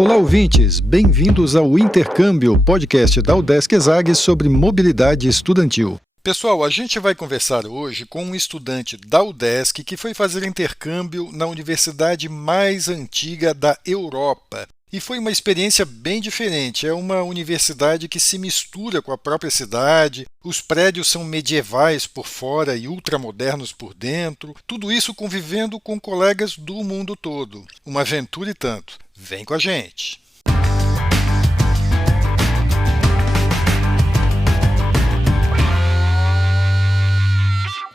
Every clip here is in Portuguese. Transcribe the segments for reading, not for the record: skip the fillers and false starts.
Olá, ouvintes! Bem-vindos ao Intercâmbio, podcast da UDESC ESAG sobre mobilidade estudantil. Pessoal, a gente vai conversar hoje com um estudante da UDESC que foi fazer intercâmbio na universidade mais antiga da Europa. E foi uma experiência bem diferente. É uma universidade que se mistura com a própria cidade, os prédios são medievais por fora e ultramodernos por dentro, tudo isso convivendo com colegas do mundo todo. Uma aventura e tanto. Vem com a gente!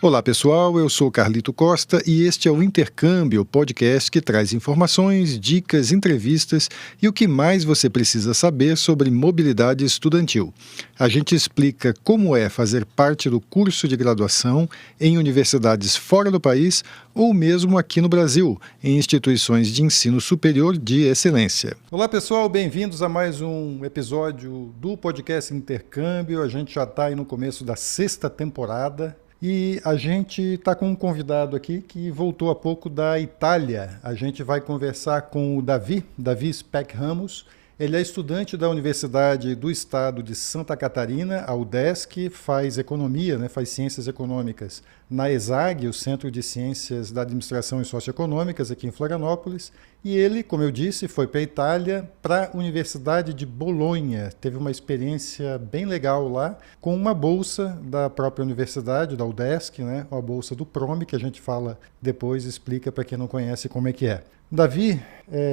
Olá pessoal, eu sou Carlito Costa e este é o Intercâmbio, podcast que traz informações, dicas, entrevistas e o que mais você precisa saber sobre mobilidade estudantil. A gente explica como é fazer parte do curso de graduação em universidades fora do país ou mesmo aqui no Brasil, em instituições de ensino superior de excelência. Olá pessoal, bem-vindos a mais um episódio do podcast Intercâmbio. A gente já está aí no começo da 6ª temporada. E a gente está com um convidado aqui que voltou há pouco da Itália. A gente vai conversar com o Davi Speck Ramos. Ele é estudante da Universidade do Estado de Santa Catarina, a UDESC, faz economia, faz ciências econômicas na ESAG, o Centro de Ciências da Administração e Socioeconômicas, aqui em Florianópolis. E ele, como eu disse, foi para a Itália, para a Universidade de Bolonha. Teve uma experiência bem legal lá, com uma bolsa da própria universidade, da UDESC, uma bolsa do PROME, que a gente fala depois, explica para quem não conhece como é que é. Davi,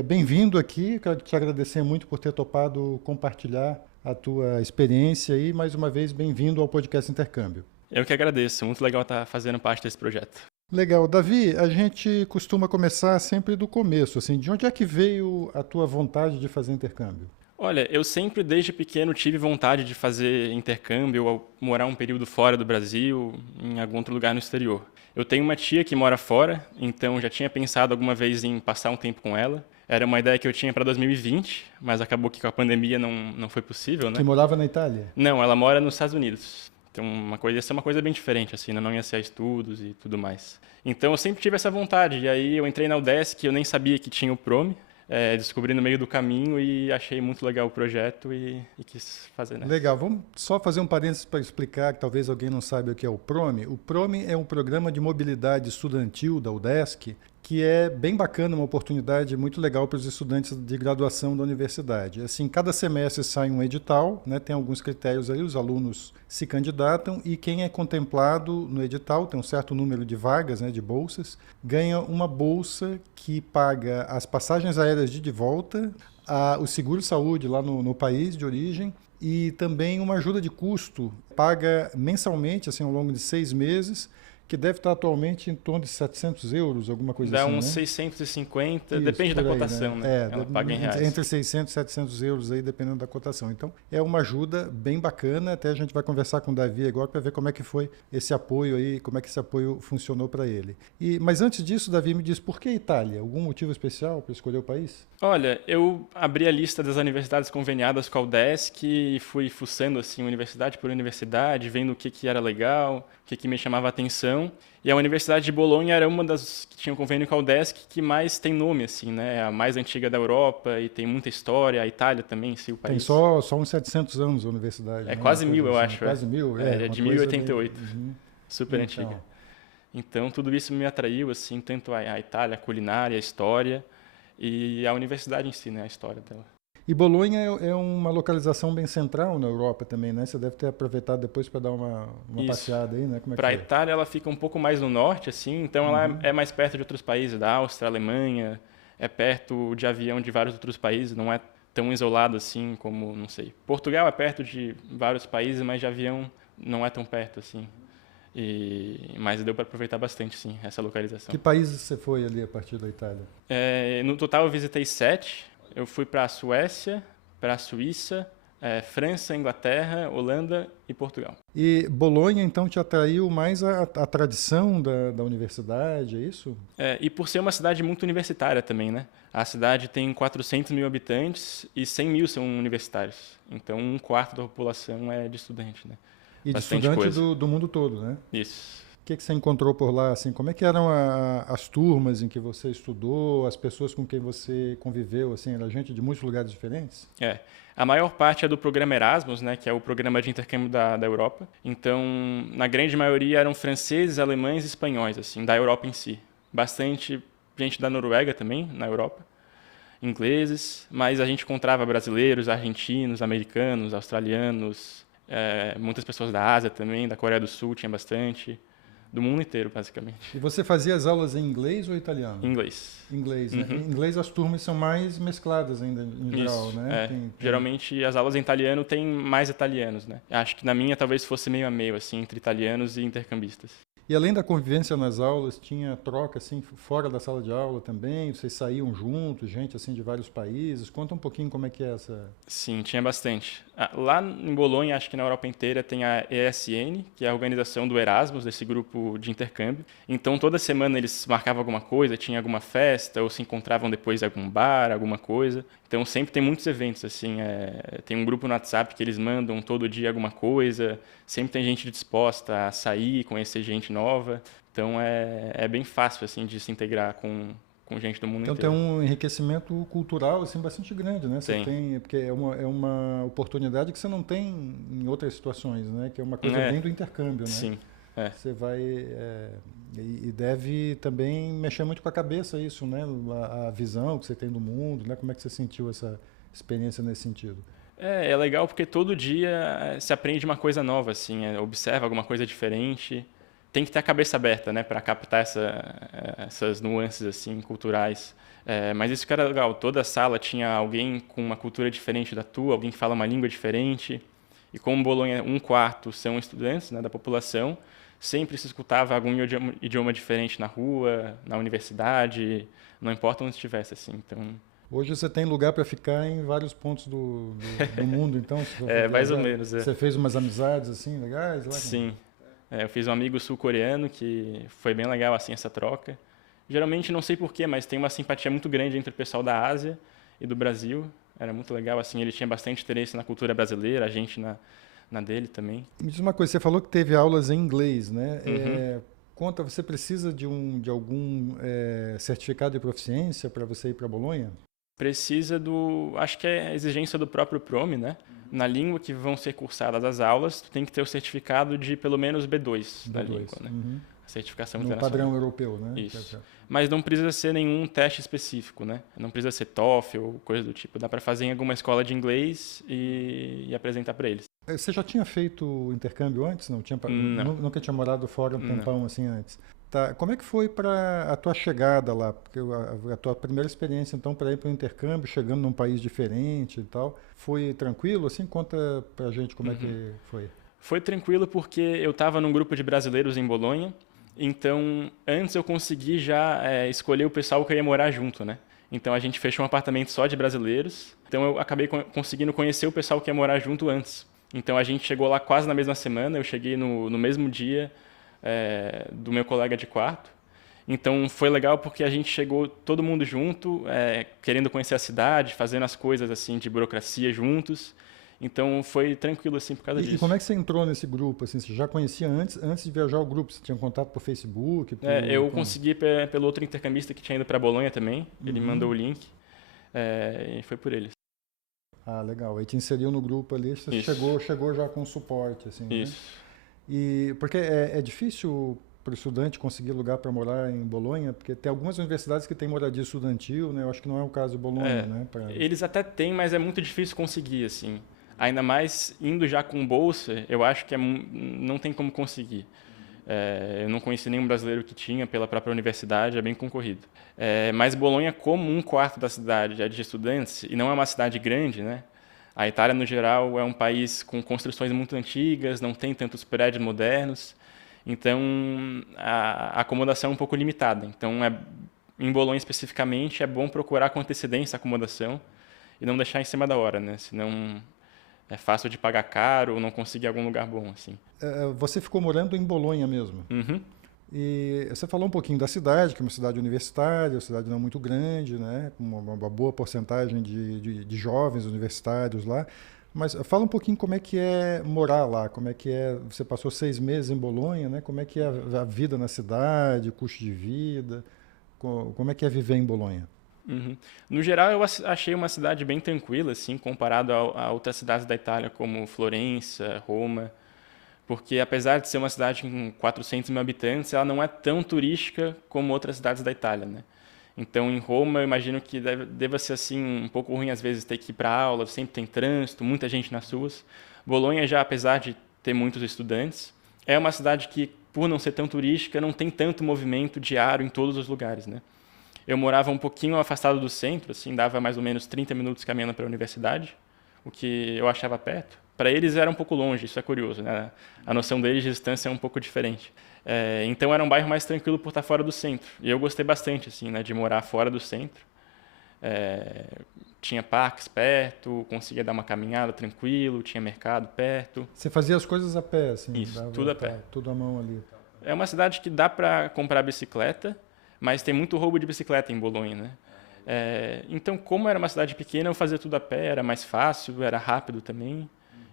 bem-vindo aqui. Quero te agradecer muito por ter topado compartilhar a tua experiência e, mais uma vez, bem-vindo ao podcast Intercâmbio. Eu que agradeço. Muito legal estar fazendo parte desse projeto. Legal. Davi, a gente costuma começar sempre do começo. De onde é que veio a tua vontade de fazer intercâmbio? Olha, eu sempre, desde pequeno, tive vontade de fazer intercâmbio ou morar um período fora do Brasil, em algum outro lugar no exterior. Eu tenho uma tia que mora fora, então já tinha pensado alguma vez em passar um tempo com ela. Era uma ideia que eu tinha para 2020, mas acabou que com a pandemia não foi possível, né? Que morava na Itália? Não, ela mora nos Estados Unidos. Então, ia ser uma coisa bem diferente, não ia ser estudos e tudo mais. Então, eu sempre tive essa vontade. E aí, eu entrei na UDESC, eu nem sabia que tinha o PROME. Descobri no meio do caminho e achei muito legal o projeto e quis fazer, né? Legal. Vamos só fazer um parênteses para explicar que talvez alguém não saiba o que é o PROME. O PROME é um programa de mobilidade estudantil da UDESC que é bem bacana, uma oportunidade muito legal para os estudantes de graduação da universidade. Cada semestre sai um edital, tem alguns critérios aí, os alunos se candidatam e quem é contemplado no edital, tem um certo número de vagas, de bolsas, ganha uma bolsa que paga as passagens aéreas de volta, o seguro-saúde lá no país de origem e também uma ajuda de custo, paga mensalmente, ao longo de 6 meses, que deve estar atualmente em torno de 700 euros, alguma coisa Dá assim, uns 650, Isso, depende da aí, cotação, Ela paga em reais. Entre 600 e 700 euros aí, dependendo da cotação. Então, é uma ajuda bem bacana, até a gente vai conversar com o Davi agora para ver como é que foi esse apoio aí, como é que esse apoio funcionou para ele. Mas antes disso, Davi, me diz, por que Itália? Algum motivo especial para escolher o país? Olha, eu abri a lista das universidades conveniadas com a UDESC e fui fuçando universidade por universidade, vendo o que era legal, o que me chamava a atenção. E a Universidade de Bolonha era uma das que tinha um convênio com a UDESC que mais tem nome, É a mais antiga da Europa e tem muita história. A Itália também, o país. Tem só uns 700 anos a universidade. É quase 1000, eu acho. Quase 1000, é de 1088. Bem... Super antiga. Então, tudo isso me atraiu, tanto a Itália, a culinária, a história e a universidade em si, a história dela. E Bolonha é uma localização bem central na Europa também, Você deve ter aproveitado depois para dar uma passeada aí, Como é para a que Itália, ela fica um pouco mais no norte, então ela é mais perto de outros países, da Áustria, Alemanha, é perto de avião de vários outros países, não é tão isolado como, Portugal é perto de vários países, mas de avião não é tão perto Mas deu para aproveitar bastante, essa localização. Que países você foi ali a partir da Itália? No total eu visitei 7. Eu fui para a Suécia, para a Suíça, França, Inglaterra, Holanda e Portugal. E Bolonha, então, te atraiu mais a tradição da universidade, é isso? E por ser uma cidade muito universitária também, A cidade tem 400 mil habitantes e 100 mil são universitários. Então, 1/4 da população é de estudante, E de bastante estudante coisa. do mundo todo, Isso. que você encontrou por lá? Assim, como é que eram as turmas em que você estudou, as pessoas com quem você conviveu? Assim, era gente de muitos lugares diferentes? A maior parte é do programa Erasmus, né, que é o programa de intercâmbio da Europa. Então, na grande maioria eram franceses, alemães e espanhóis, assim, da Europa em si. Bastante gente da Noruega também, na Europa, ingleses, mas a gente encontrava brasileiros, argentinos, americanos, australianos, muitas pessoas da Ásia também, da Coreia do Sul tinha bastante, do mundo inteiro, basicamente. E você fazia as aulas em inglês ou italiano? Inglês. Inglês, né? Em inglês as turmas são mais mescladas ainda, em geral, Isso, né? Geralmente as aulas em italiano tem mais italianos, né? Acho que na minha talvez fosse meio a meio, assim, entre italianos e intercambistas. E além da convivência nas aulas, tinha troca assim fora da sala de aula também? Vocês saíam juntos, gente assim de vários países? Conta um pouquinho como é que é essa... Sim, tinha bastante. Lá em Bolonha, acho que na Europa inteira, tem a ESN, que é a organização do Erasmus, desse grupo de intercâmbio. Então, toda semana eles marcavam alguma coisa, tinha alguma festa, ou se encontravam depois em algum bar, alguma coisa. Então, sempre tem muitos eventos, assim. Tem um grupo no WhatsApp que eles mandam todo dia alguma coisa. Sempre tem gente disposta a sair, conhecer gente nova. Então, é bem fácil, assim, de se integrar com gente do mundo então inteiro. Então tem um enriquecimento cultural assim bastante grande, né? Você Tem. tem, porque é uma oportunidade que você não tem em outras situações, né? Que é uma coisa bem do intercâmbio, né? Sim. Você vai e deve também mexer muito com a cabeça isso, né? A visão que você tem do mundo, né? Como é que você sentiu essa experiência nesse sentido? É legal porque todo dia se aprende uma coisa nova, assim, observa alguma coisa diferente. Tem que ter a cabeça aberta, né, para captar essas nuances assim culturais. Mas isso que era legal. Toda sala tinha alguém com uma cultura diferente da tua, alguém que fala uma língua diferente. E como Bolonha, 1/4 são estudantes, né, da população, sempre se escutava algum idioma diferente na rua, na universidade, não importa onde estivesse, assim. Então, hoje você tem lugar para ficar em vários pontos do mundo, então? mais ou menos. Você fez umas amizades assim legais lá? Sim. Eu fiz um amigo sul-coreano que foi bem legal assim essa troca. Geralmente não sei porquê, mas tem uma simpatia muito grande entre o pessoal da Ásia e do Brasil. Era muito legal assim, ele tinha bastante interesse na cultura brasileira, a gente na dele também. Me diz uma coisa, você falou que teve aulas em inglês, né? Conta, você precisa de algum certificado de proficiência para você ir para Bolonha? Precisa acho que é a exigência do próprio PROME, né? Na língua que vão ser cursadas as aulas, tu tem que ter o certificado de pelo menos B2 da língua, né? A certificação internacional. Padrão europeu, né? Isso. Mas não precisa ser nenhum teste específico, né? Não precisa ser TOEFL ou coisa do tipo. Dá para fazer em alguma escola de inglês e apresentar para eles. Você já tinha feito intercâmbio antes? Não? Não. Nunca tinha morado fora um tempão assim antes? Tá. Como é que foi para a tua chegada lá? Porque a tua primeira experiência, então, para ir para o intercâmbio, chegando num país diferente e tal, foi tranquilo? Assim, conta pra gente como é que foi. Foi tranquilo porque eu estava num grupo de brasileiros em Bolonha, então antes eu consegui já escolher o pessoal que eu ia morar junto, né? Então a gente fechou um apartamento só de brasileiros, então eu acabei conseguindo conhecer o pessoal que ia morar junto antes. Então a gente chegou lá quase na mesma semana, eu cheguei no mesmo dia do meu colega de quarto. Então foi legal porque a gente chegou todo mundo junto, querendo conhecer a cidade, fazendo as coisas assim de burocracia juntos. Então foi tranquilo assim por causa disso. E como é que você entrou nesse grupo? Assim, você já conhecia antes de viajar ao grupo? Você tinha contato por Facebook? Eu consegui pelo outro intercambista que tinha ido para Bolonha também. Ele mandou o link e foi por ele. Ah, legal. Aí te inseriu no grupo ali, você chegou já com suporte, assim, Isso. Né? E porque é difícil para o estudante conseguir lugar para morar em Bolonha, porque tem algumas universidades que têm moradia estudantil, né? Eu acho que não é o caso de Bolonha, né? Eles até têm, mas é muito difícil conseguir, assim. Ainda mais indo já com bolsa, eu acho que não tem como conseguir. Eu não conheci nenhum brasileiro que tinha pela própria universidade, é bem concorrido. Mas Bolonha, como 1/4 da cidade é de estudantes, e não é uma cidade grande, né? A Itália, no geral, é um país com construções muito antigas, não tem tantos prédios modernos, então a acomodação é um pouco limitada. Então, em Bolonha especificamente, é bom procurar com antecedência a acomodação e não deixar em cima da hora, né? Senão é fácil de pagar caro ou não conseguir algum lugar bom, assim. Você ficou morando em Bolonha mesmo? E você falou um pouquinho da cidade, que é uma cidade universitária, uma cidade não muito grande, né? Com uma boa porcentagem de jovens universitários lá. Mas fala um pouquinho como é que é morar lá, como é que é, você passou 6 meses em Bolonha, né? Como é que é a vida na cidade, o custo de vida, como é que é viver em Bolonha? Uhum. No geral, eu achei uma cidade bem tranquila, assim, comparado a outras cidades da Itália, como Florença, Roma, porque apesar de ser uma cidade com 400 mil habitantes, ela não é tão turística como outras cidades da Itália, né? Então, em Roma, eu imagino que deva ser assim um pouco ruim às vezes ter que ir para aula, sempre tem trânsito, muita gente nas ruas. Bolonha já, apesar de ter muitos estudantes, é uma cidade que, por não ser tão turística, não tem tanto movimento diário em todos os lugares, né? Eu morava um pouquinho afastado do centro, assim, dava mais ou menos 30 minutos caminhando para a universidade, o que eu achava perto. Para eles era um pouco longe, isso é curioso, né? A noção deles de distância é um pouco diferente. Então era um bairro mais tranquilo por estar fora do centro. E eu gostei bastante, assim, né, de morar fora do centro. É, tinha parques perto, conseguia dar uma caminhada tranquilo, tinha mercado perto. Você fazia as coisas a pé, assim, Isso, tudo a pé. tudo à mão ali. É uma cidade que dá para comprar bicicleta, mas tem muito roubo de bicicleta em Bolonha, né? Então, como era uma cidade pequena, eu fazia tudo a pé, era mais fácil, era rápido também.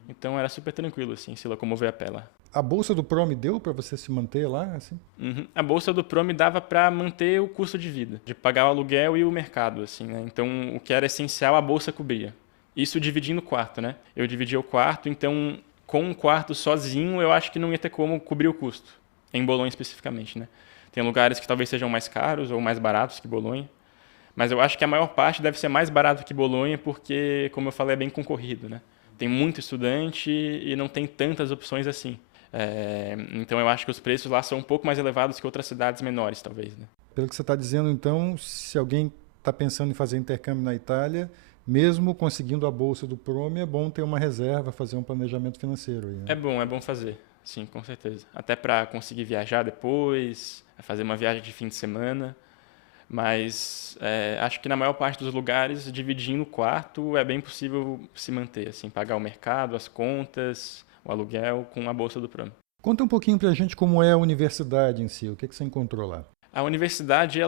Então, era super tranquilo, assim, se locomover a pé lá. A bolsa do Prome deu para você se manter lá, assim? Uhum. A bolsa do Prome dava para manter o custo de vida, de pagar o aluguel e o mercado, assim, né? Então, o que era essencial, a bolsa cobria. Isso dividindo o quarto, né? Eu dividia o quarto, então, com um quarto sozinho, eu acho que não ia ter como cobrir o custo, em Bolonha especificamente, né? Tem lugares que talvez sejam mais caros ou mais baratos que Bolonha, mas eu acho que a maior parte deve ser mais barato que Bolonha porque, como eu falei, é bem concorrido, né? Tem muito estudante e não tem tantas opções assim. Então eu acho que os preços lá são um pouco mais elevados que outras cidades menores, talvez, né? Pelo que você está dizendo, então, se alguém está pensando em fazer intercâmbio na Itália, mesmo conseguindo a bolsa do Prome, é bom ter uma reserva, fazer um planejamento financeiro aí, né? É bom fazer, sim, com certeza. Até para conseguir viajar depois, fazer uma viagem de fim de semana. Mas acho que na maior parte dos lugares, dividindo o quarto, é bem possível se manter, assim, pagar o mercado, as contas, o aluguel com a bolsa do Prome. Conta um pouquinho pra gente como é a universidade em si, o que você encontrou lá? A universidade,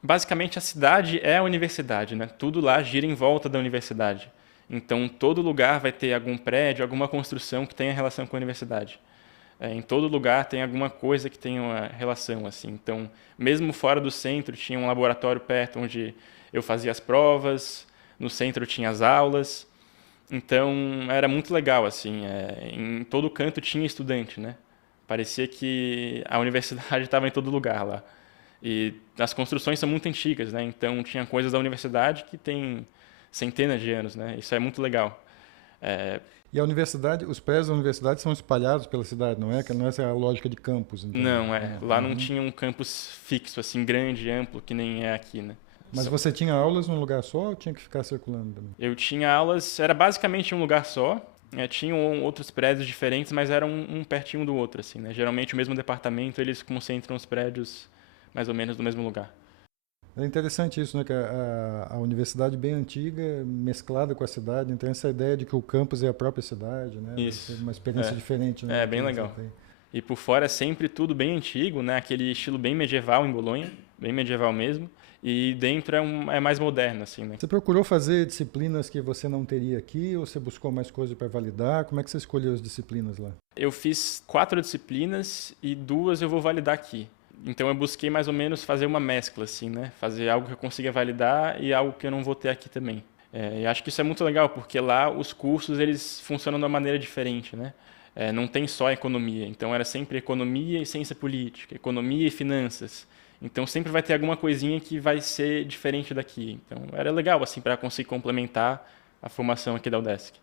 basicamente a cidade é a universidade, né? Tudo lá gira em volta da universidade. Então, todo lugar vai ter algum prédio, alguma construção que tenha relação com a universidade. Em todo lugar tem alguma coisa que tenha uma relação, assim. Então, mesmo fora do centro, tinha um laboratório perto onde eu fazia as provas, no centro tinha as aulas. Então, era muito legal, assim. Em todo canto tinha estudante, né? Parecia que a universidade estava em todo lugar lá. E as construções são muito antigas, né? Então, tinha coisas da universidade que tem centenas de anos, né? Isso é muito legal. E a universidade, os prédios da universidade são espalhados pela cidade, não é? Que não é essa a lógica de campus, então. Não, lá não tinha um campus fixo, assim, grande, amplo, que nem é aqui, né? Mas você tinha aulas num lugar só ou tinha que ficar circulando também? Eu tinha aulas, era basicamente um lugar só. Tinham outros prédios diferentes, mas eram um pertinho do outro, assim, né? Geralmente o mesmo departamento, eles concentram os prédios mais ou menos no mesmo lugar. É interessante isso, né? Que a universidade bem antiga, mesclada com a cidade, então essa ideia de que o campus é a própria cidade, né? Isso. Uma experiência diferente, né? Bem legal. E por fora é sempre tudo bem antigo, né? Aquele estilo bem medieval em Bolonha, bem medieval mesmo. E dentro é mais moderno, assim, né? Você procurou fazer disciplinas que você não teria aqui ou você buscou mais coisas para validar? Como é que você escolheu as disciplinas lá? Eu fiz 4 disciplinas e 2 eu vou validar aqui. Então eu busquei mais ou menos fazer uma mescla, assim, né? Fazer algo que eu consiga validar e algo que eu não vou ter aqui também. E acho que isso é muito legal, porque lá os cursos eles funcionam de uma maneira diferente, né? Não tem só economia, então era sempre economia e ciência política, economia e finanças. Então sempre vai ter alguma coisinha que vai ser diferente daqui. Então era legal assim para conseguir complementar a formação aqui da UDESC.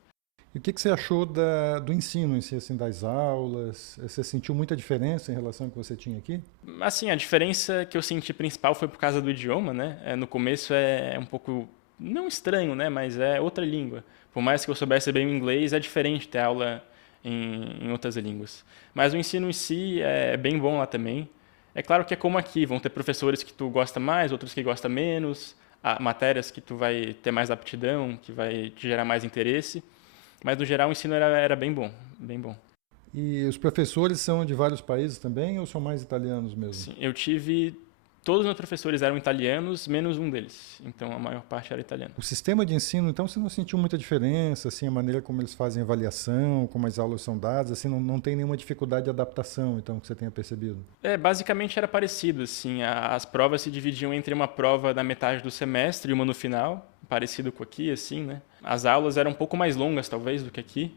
E o que você achou do ensino em si, assim, das aulas? Você sentiu muita diferença em relação ao que você tinha aqui? Assim, a diferença que eu senti principal foi por causa do idioma, né? No começo é um pouco, não estranho, né? Mas é outra língua. Por mais que eu soubesse bem o inglês, é diferente ter aula em outras línguas. Mas o ensino em si é bem bom lá também. É claro que é como aqui, vão ter professores que tu gosta mais, outros que gosta menos, matérias que tu vai ter mais aptidão, que vai te gerar mais interesse. Mas, no geral, o ensino era bem bom, bem bom. E os professores são de vários países também ou são mais italianos mesmo? Sim, eu tive todos os meus professores eram italianos, menos um deles. Então, a maior parte era italiano. O sistema de ensino, então, você não sentiu muita diferença, assim, a maneira como eles fazem avaliação, como as aulas são dadas, assim, não tem nenhuma dificuldade de adaptação, então, que você tenha percebido? Basicamente era parecido, assim. As provas se dividiam entre uma prova da metade do semestre e uma no final, parecido com aqui, assim, né? As aulas eram um pouco mais longas, talvez, do que aqui.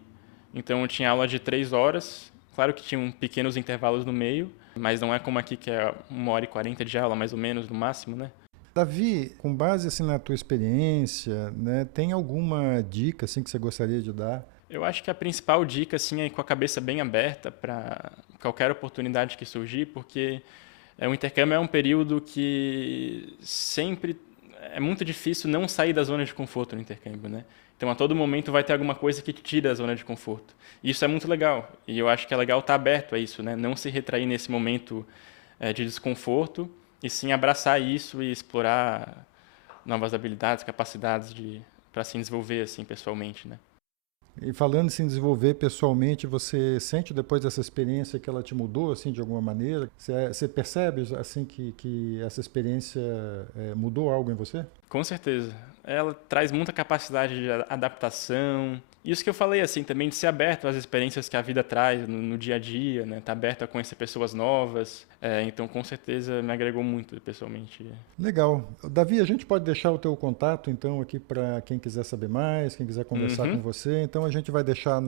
Então, eu tinha aula de 3 horas. Claro que tinham pequenos intervalos no meio, mas não é como aqui, que é 1h40 de aula, mais ou menos, no máximo, né? Davi, com base assim, na tua experiência, né, tem alguma dica assim, que você gostaria de dar? Eu acho que a principal dica assim, é ir com a cabeça bem aberta para qualquer oportunidade que surgir, porque o intercâmbio é um período que sempre é muito difícil não sair da zona de conforto no intercâmbio, né? Então, a todo momento vai ter alguma coisa que te tira da zona de conforto. E isso é muito legal. E eu acho que é legal estar aberto a isso, né? Não se retrair nesse momento de desconforto, e sim abraçar isso e explorar novas habilidades, capacidades para se desenvolver assim, pessoalmente, né? E falando em se desenvolver pessoalmente, você sente depois dessa experiência que ela te mudou assim, de alguma maneira? Você percebe assim, que essa experiência mudou algo em você? Com certeza. Ela traz muita capacidade de adaptação. Isso que eu falei, assim, também de ser aberto às experiências que a vida traz no dia a dia, né? Tá aberto a conhecer pessoas novas. Então, com certeza, me agregou muito pessoalmente. Legal. Davi, a gente pode deixar o teu contato, então, aqui para quem quiser saber mais, quem quiser conversar com você. Então, a gente vai deixar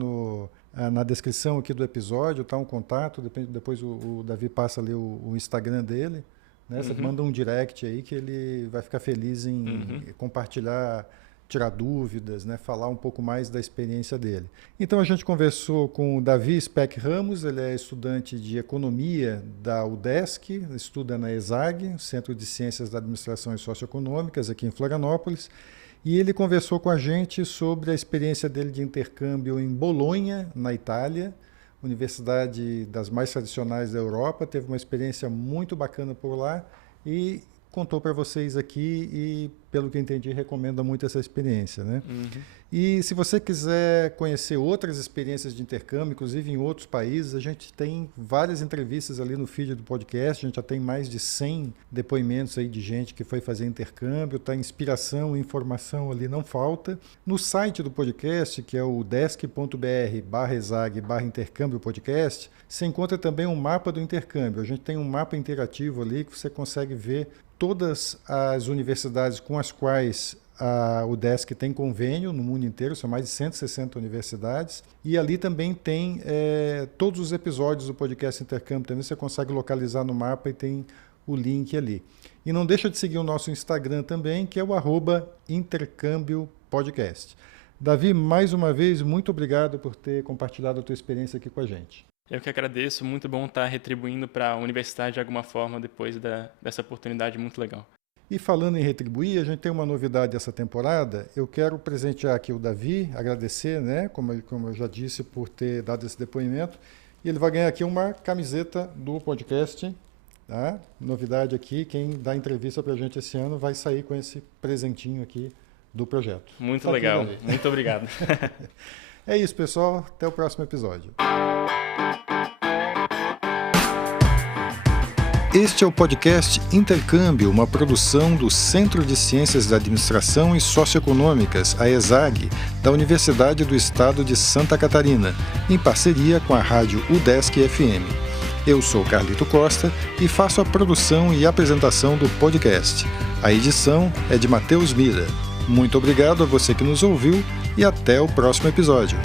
na descrição aqui do episódio, tá, um contato. Depois o Davi passa ali o Instagram dele. Né? Você manda um direct aí que ele vai ficar feliz em compartilhar, tirar dúvidas, né? Falar um pouco mais da experiência dele. Então a gente conversou com o Davi Speck Ramos, ele é estudante de Economia da UDESC, estuda na ESAG, Centro de Ciências da Administração e Socioeconômicas, aqui em Florianópolis, e ele conversou com a gente sobre a experiência dele de intercâmbio em Bolonha, na Itália, universidade das mais tradicionais da Europa, teve uma experiência muito bacana por lá e contou para vocês aqui e, pelo que eu entendi, recomenda muito essa experiência, né? E se você quiser conhecer outras experiências de intercâmbio, inclusive em outros países, a gente tem várias entrevistas ali no feed do podcast, a gente já tem mais de 100 depoimentos aí de gente que foi fazer intercâmbio, tá? Inspiração e informação ali não falta. No site do podcast, que é o udesc.br/exag/intercâmbio podcast, você encontra também um mapa do intercâmbio. A gente tem um mapa interativo ali que você consegue ver todas as universidades com as quais a UDESC tem convênio no mundo inteiro, são mais de 160 universidades, e ali também tem todos os episódios do podcast Intercâmbio, também você consegue localizar no mapa e tem o link ali. E não deixa de seguir o nosso Instagram também, que é o @intercâmbiopodcast. Davi, mais uma vez, muito obrigado por ter compartilhado a tua experiência aqui com a gente. Eu que agradeço, muito bom estar retribuindo para a universidade de alguma forma depois dessa oportunidade muito legal. E falando em retribuir, a gente tem uma novidade essa temporada. Eu quero presentear aqui o Davi, agradecer, né, como eu já disse, por ter dado esse depoimento. E ele vai ganhar aqui uma camiseta do podcast. Tá? Novidade aqui, quem dá entrevista para a gente esse ano vai sair com esse presentinho aqui do projeto. Muito legal, muito obrigado. É isso, pessoal. Até o próximo episódio. Este é o podcast Intercâmbio, uma produção do Centro de Ciências da Administração e Socioeconômicas, a ESAG, da Universidade do Estado de Santa Catarina, em parceria com a rádio UDESC FM. Eu sou Carlito Costa e faço a produção e apresentação do podcast. A edição é de Matheus Mira. Muito obrigado a você que nos ouviu e até o próximo episódio.